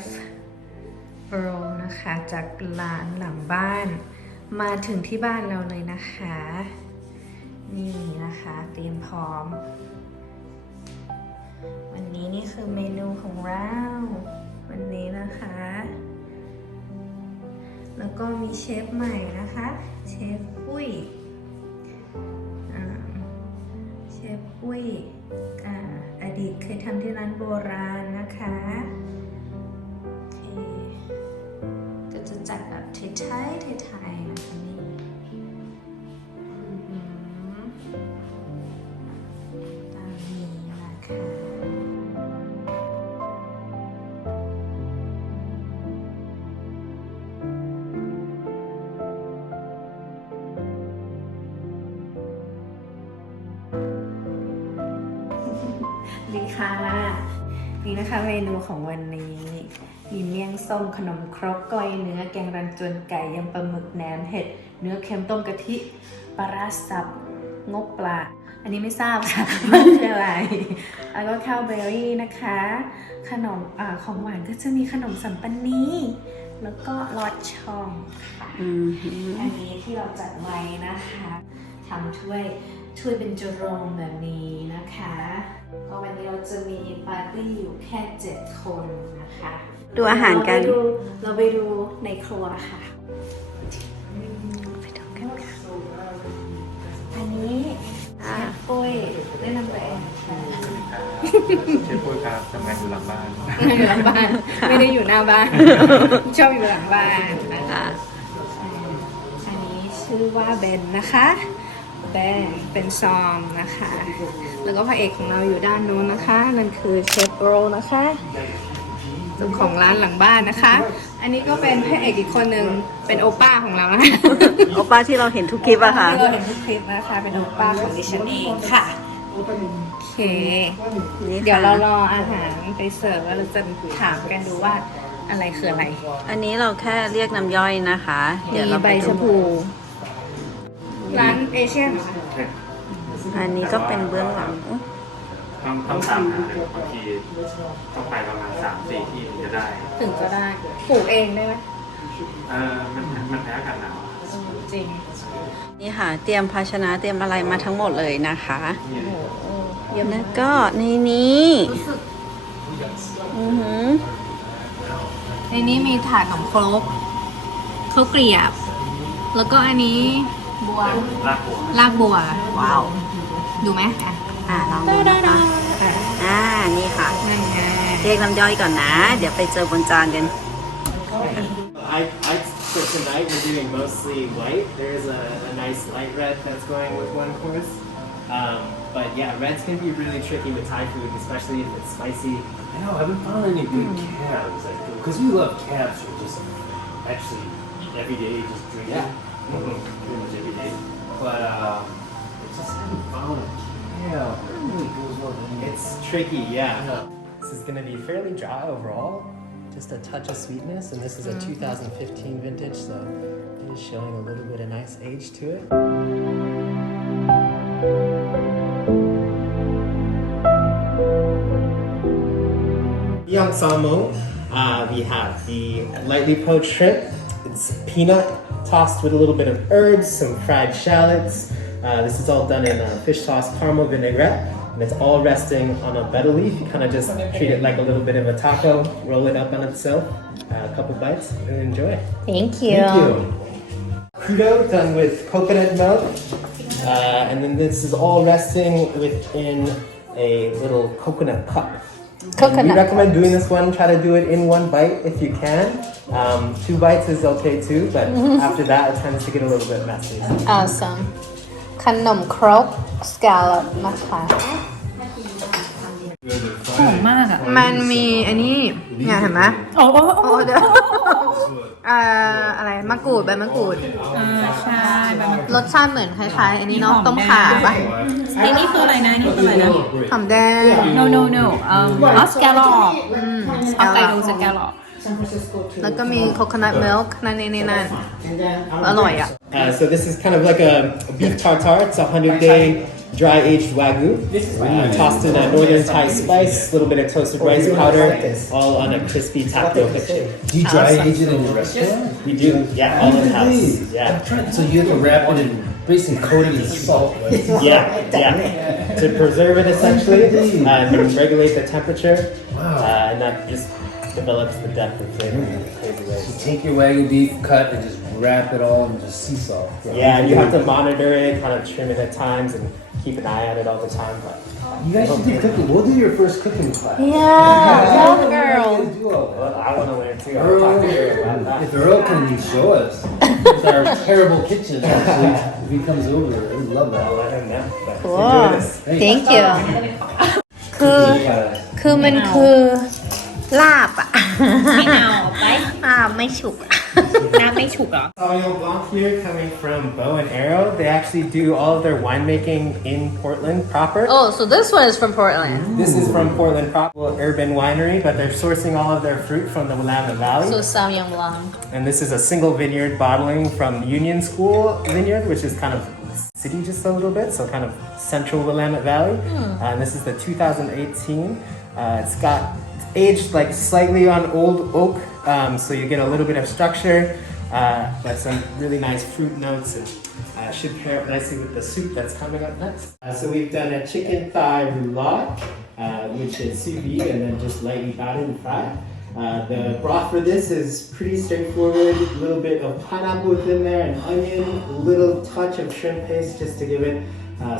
ฟโรลนะคะจากร้านหลังบ้านมาถึงที่บ้านเราเลยนะคะนี่นะคะเตรียมพร้อมวันนี้นี่คือเมนูของเราวันนี้นะคะแล้วก็มีเชฟใหม่นะคะเชฟปุ้ยเชฟปุ้ยอดีตเคยทำที่ร้านโบราณนะคะโอเคก็จะจัดแบบไทยๆนะคะนี่ตามนี้นะคะดีค่ะนี่นะคะเมนูของวันนี้มีเมี่ยงส้มขนมครกก้อยเนื้อแกงรันจวนไก่ยำปลาหมึกแหนมเห็ดเนื้อเค็มต้มกะทิปลาร้าสับงบปลาอันนี้ไม่ทราบค่ะมันคืออะไรแล้วก็ข้าวเบอร์รี่นะคะขนมของหวานก็จะมีขนมสัมปันนีแล้วก็ลอดช่องค่ะอันนี้ที่เราจัดไว้นะคะทำถ้วยเป็นจรงแบบนี้นะคะก็วันนี้เราจะมีปาร์ตี้อยู่แค่7 คนนะคะดูอาหารกันเราไปดูในครัวค่ะไปดูกันค่ะอันนี้เชฟปุ้ยแนะนำตัวเองค่ะเชฟปุ้ยครับทำงานอยู่หลังบ้านอยู่หลังบ้านไม่ได้อยู่หน้าบ้านชอบอยู่หลังบ้านนะคะอันนี้ชื่อว่าเบนนะคะเป็นซอมนะคะแล้วก็พระเอกของเราอยู่ด้านนู้นนะคะนั่นคือเชฟโรนะคะเจ้าของร้านหลังบ้านนะคะอันนี้ก็เป็นพระเอกอีกคนหนึ่งเป็นโอป้าของเรานะคะโอป้าที่เราเห็นทุกคลิปอะค่ะที่เราเห็นทุกคลิปนะคะเป็นโอป้าของดิฉันเองค่ะโอเคเดี๋ยวเรารออาหารไปเสิร์ฟแล้วเราจะถามกันดูว่าอะไรคืออะไรอันนี้เราแค่เรียกน้ำย่อยนะคะเดี๋ยวเราใบชะพูร้านเอเชียนเหรอคะอันนี้ก็เป็นเบื้องหลังต้องตามหาเลยบางทีต้องไปประมาณ3-4 ที่ถึงจะได้ปลูกเองได้ไหมมันแพ้อากาศหนาวจริงนี่ค่ะเตรียมภาชนะเตรียมอะไรมาทั้งหมดเลยนะคะแล้วก็ในนี้ในนี้มีถาดขนมครกข้าวเกลียบแล้วก็อันนี้บัวลากบัวว้าวดูไหมลองดูนะคะนี่ค่ะเรียกน้ำย่อยก่อนนะเดี๋ยวไปเจอบนจานกันSo tonight we're doing mostly white. There's a nice light red that's going with one course. But yeah, reds can be really tricky with Thai food, especially if it's spicy. I know, I haven't found any good cabs. Because we love cabs for just actually every day, just drinking. Yeah. Pretty much every day. But I just haven't found a cab that really goes well with me. It's tricky, yeah. This is going to be fairly dry overall. Just a touch of sweetness, and this is a 2015 vintage, so it is showing a little bit of nice age to it. Beyond salmon, we have the lightly poached shrimp. It's peanut tossed with a little bit of herbs, some fried shallots. This is all done in fish sauce caramel vinaigrette. And it's all resting on a betel leaf. You kind of just treat it like a little bit of a taco, roll it up on itself, a couple bites, and enjoy. Thank you. Thank you. Crudo done with coconut milk. And then this is all resting within a little coconut cup. We recommend doing this one. Try to do it in one bite if you can. 2 bites is okay too, but after that it tends to get a little bit messy. Awesome. ขนมครกสแกลลอปนะคะหอมมากอ่ะมันมีอันนี้เนี่ยเห็นไหมโอ้เดี๋ยวอะไรมะกรูดใบมะกรูดใช่รสชาติเหมือนคล้ายๆอันนี้เนาะต้มข่าป่ะนี่คืออะไรนะนี่คืออะไรนะหอมแดง no สแกลลอปเอาไก่ดูสแกลลอปแล้วก็มีโคโคนัทมิลค์นั่นนั่นอร่อยอ่ะSo this is kind of like a beef tartare. It's a 100-day dry aged wagyu, tossed in a northern Thai spice, a little bit of toasted rice powder, all on a crispy tapioca chip. Do you dry age it in your restaurant? We do, yeah, all in house. Yeah, So you have to wrap it in basically coat it in salt, right? yeah. To preserve it essentially, and regulate the temperature, Wow. and that just develops the depth of flavor in crazy You ways. take your wagyu beef cut and just wrap it all in just sea salt. Yeah, and you have to monitor it, kind of trim it at times, and keep an eye on it all the time. But You guys should do cooking. We'll do your first cooking class. Yeah, young girl. Do all that. well, I want to learn too. I'll talk to Earl about that. If Earl can show us with our terrible kitchen, actually, if he comes over, we'd love I'll that. let him know. But Cool. enjoy this. Thank you คือมันคือลาบอ่ะ ไม่เอาไป ไม่ฉุกอะ น้ำไม่ฉุกเหรอ Sauvignon Blanc here coming from Bow and Arrow. They actually do all of their winemaking in Portland proper. Oh so this one is from Portland This is from Portland proper, urban winery, but they're sourcing all of their fruit from the Willamette Valley. so Sauvignon Blanc And this is a single vineyard bottling from Union School Vineyard, which is kind of city just a little bit, so kind of central Willamette Valley. And this is the 2018. It's got aged like slightly on old oak, so you get a little bit of structure, but some really nice fruit notes, and should pair up nicely with the soup that's coming up next. So we've done a chicken thigh roulade, which is sous vide and then just lightly battered and fried. The broth for this is pretty straightforward, a little bit of pineapple within there, an onion, a little touch of shrimp paste just to give it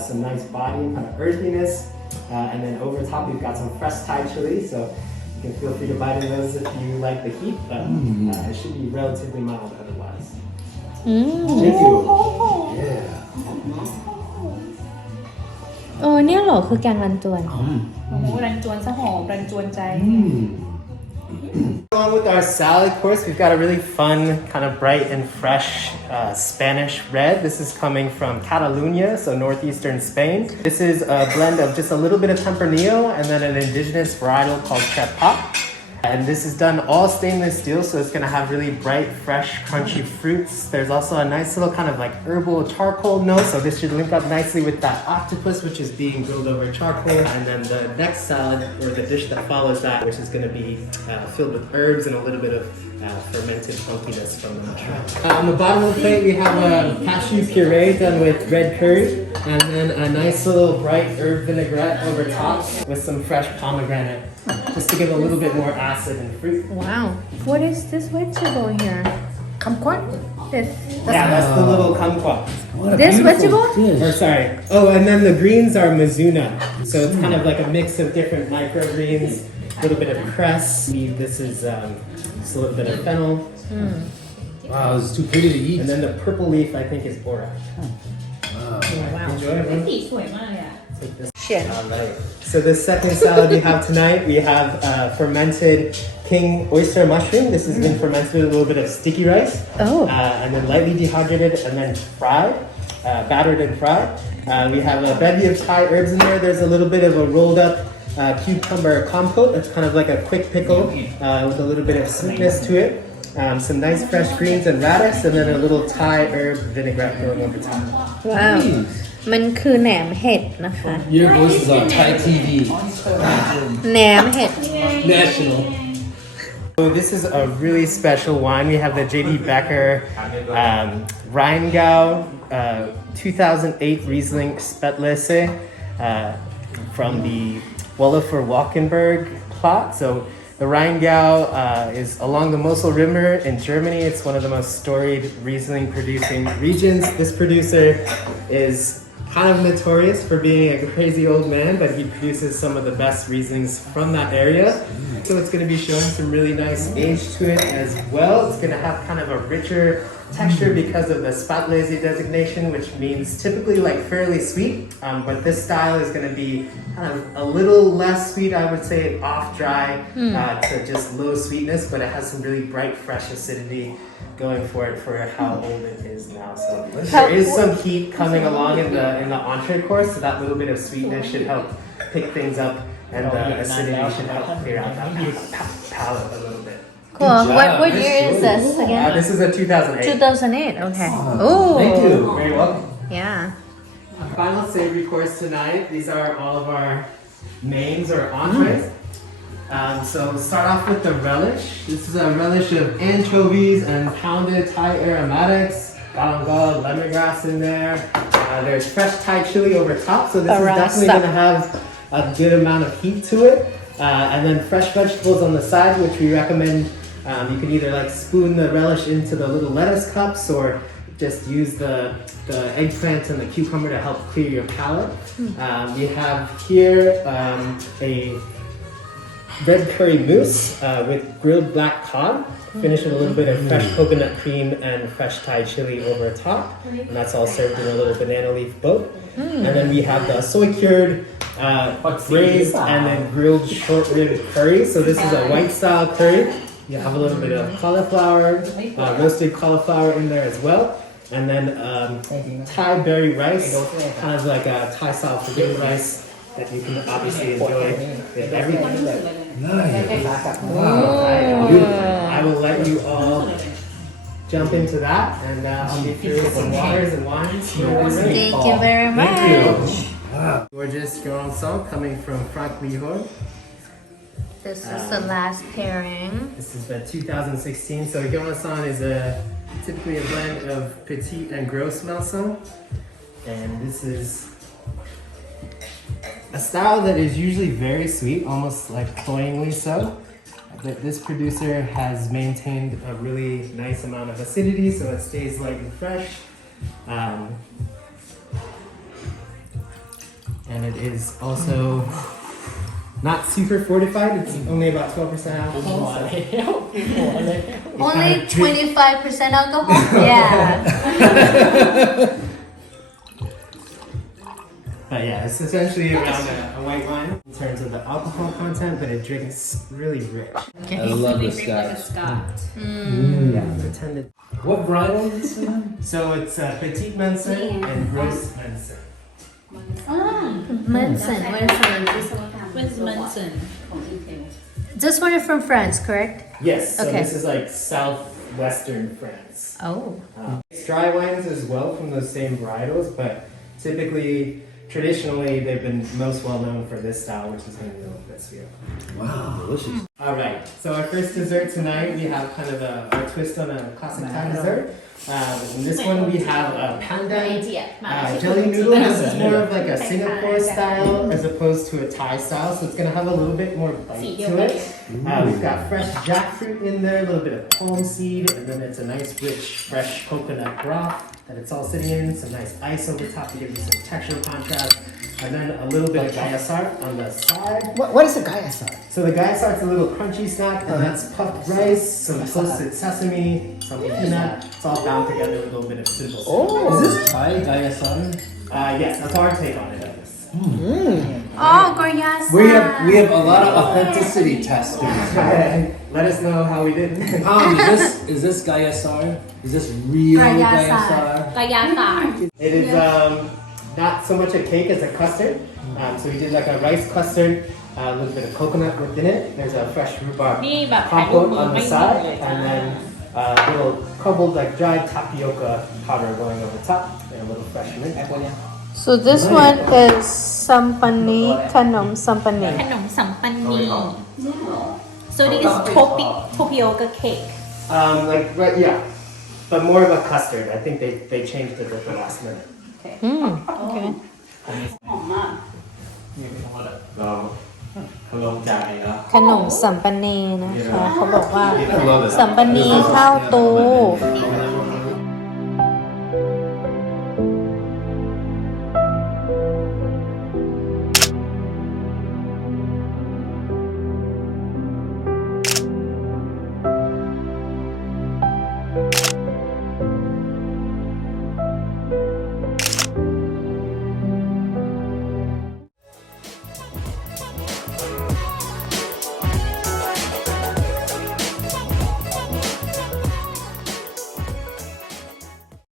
some nice body and kind of earthiness. And then over top we've got some fresh Thai chili, so you can feel free to bite in those if you like the heat, but it should be relatively mild otherwise. Thank you. Yeah. เนี่ยเหรอคือแกงรันจวน โอ้โหรันจวนซะหอมรันจวนใจ Along with our salad course, we've got a really fun, kind of bright and fresh Spanish red. This is coming from Catalonia, so northeastern Spain. This is a blend of just a little bit of Tempranillo and then an indigenous varietal called Trepat. And this is done all stainless steel, so it's gonna have really bright, fresh, crunchy fruits. There's also a nice little kind of like herbal charcoal note, so this should link up nicely with that octopus, which is being grilled over charcoal. And then the next salad, or the dish that follows that, which is gonna be filled with herbs and a little bit of fermented funkiness from the mushroom. On the bottom of the plate, we have a cashew puree done with red curry, and then a nice little bright herb vinaigrette over top with some fresh pomegranate, just to give a little bit more acid and fruit. Wow what is this vegetable here Kumquat? Yeah, that's the little kumquat. What a This beautiful vegetable? dish. Or sorry. Oh, and then the greens are mizuna. So it's kind of like a mix of different microgreens, a little bit of cress. This is just a little bit of fennel. Wow, it's too pretty to eat. And then the purple leaf, I think, is borax. Wow. Enjoy it, man. สีสวยมากเลยอะ Take this. Sure. Alright. So the second salad we have tonight, we have fermented king oyster mushroom. This has been fermented with a little bit of sticky rice. Oh. And then lightly dehydrated and then fried, battered and fried. We have a bevy of Thai herbs in there. There's a little bit of a rolled up cucumber compote. That's kind of like a quick pickle with a little bit of sweetness to it. Some nice fresh greens and radish, and then a little Thai herb vinaigrette going over top. ว้าวมันคือแหนมเห็ดนะคะ Your voice is on Thai TV. แหนมเห็ด National. So this is a really special wine. We have the J.D. Becker Rheingau 2008 Riesling Spätlese from the Wolofer Walkenberg plot. So the Rheingau is along the Mosel River in Germany. It's one of the most storied Riesling producing regions. This producer is kind of notorious for being a crazy old man, but he produces some of the best Rieslings from that area. So it's going to be showing some really nice age to it as well. It's going to have kind of a richer texture because of the Spätlese designation, which means typically like fairly sweet, but this style is going to be kind of a little less sweet, I would say off dry to just low sweetness, but it has some really bright, fresh acidity going for it for how old it is now. So there is some heat coming along in the entree course, so that little bit of sweetness should help pick things up, and the acidity should help clear out that palate a little bit. Cool. job. What Nice year is story. this again? This is a 2008. 2008 okay oh Thank you. Very welcome. yeah Final savory course tonight. These are all of our mains or entrees. So we'll start off with the relish. This is a relish of anchovies and pounded Thai aromatics. Galangal, lemongrass in there. There's fresh Thai chili over top, so this is definitely going to have a good amount of heat to it. And then fresh vegetables on the side, which we recommend. You can either like spoon the relish into the little lettuce cups or just use the eggplant and the cucumber to help clear your palate. We have here a red curry mousse with grilled black cod. Finish with a little bit of fresh coconut cream and fresh Thai chili over top. And that's all served in a little banana leaf boat. And then we have the soy cured, braised and then grilled short rib curry. So this is a white style curry. You have a little bit of cauliflower, roasted cauliflower in there as well. And then Thai berry rice, kind of like a Thai style pudding rice that you can obviously enjoy with everything. I will let you all jump into that and I'll get through some waters and wines. Thank you very much. Gorgeous Grand Song coming from Frank Lihor. This is the last pairing. This is the 2016. So Gyeongsan is typically a blend of petite and gros melson. And this is a style that is usually very sweet, almost like cloyingly so. But this producer has maintained a really nice amount of acidity, so it stays light and fresh. And it is also not super fortified. It's only about 12% alcohol. Only 25% alcohol? Yeah. But yeah, it's essentially around a white wine in terms of the alcohol content, but it drinks really rich. I love this guy. Yeah, pretended. What variety is this in? So it's petite Manson and gros Manson. Manson, Where's Manson? this one is from France, correct? Yes, so Okay. this is like southwestern France. Oh. It's dry wines as well from those same varietals, but typically, traditionally, they've been most well known for this style, which is going to be a little bit sweeter. Wow, delicious. All right, so our first dessert tonight, we have kind of a twist on a classic Thai dessert. In this one, we have a panda jelly noodle. This is more of like a Singapore style as opposed to a Thai style, so it's going to have a little bit more bite to it. We've got fresh jackfruit in there, a little bit of palm seed, and then it's a nice, rich, fresh coconut broth that it's all sitting in. Some nice ice over top to give you some texture contrast. And then a little bit of gayasar on the side. What is a gayasar? So the gayasar is a little crunchy snack, and that's puffed rice, some toasted sesame, some peanut. It's all bound together with a little bit of simple. Is this Thai gayasar? Yes, that's our take on it, I guess. Oh, Goryasa. We have a lot of authenticity testers. Let us know how we did. Is this gayasar? Is this real gayasar? It is not so much a cake as a custard. So we did like a rice custard, a little bit of coconut within it. There's a fresh rhubarb นี่แบบถ่ายรูป compote มือ on ไม่ the มี side, เลยจ้า and then a little crumbled like dried tapioca powder going over top, and a little fresh mint. So this one is sampani, kanom sampani. ขนมสัมปันนี so this is tapioca cake Like right, yeah, but more of a custard. I think they changed it at the last minute. Okay. เราเขาลงใจเหรอ ขนมสัมปันนีนะคะเขาบอกว่าสัมปันนีข้าวตู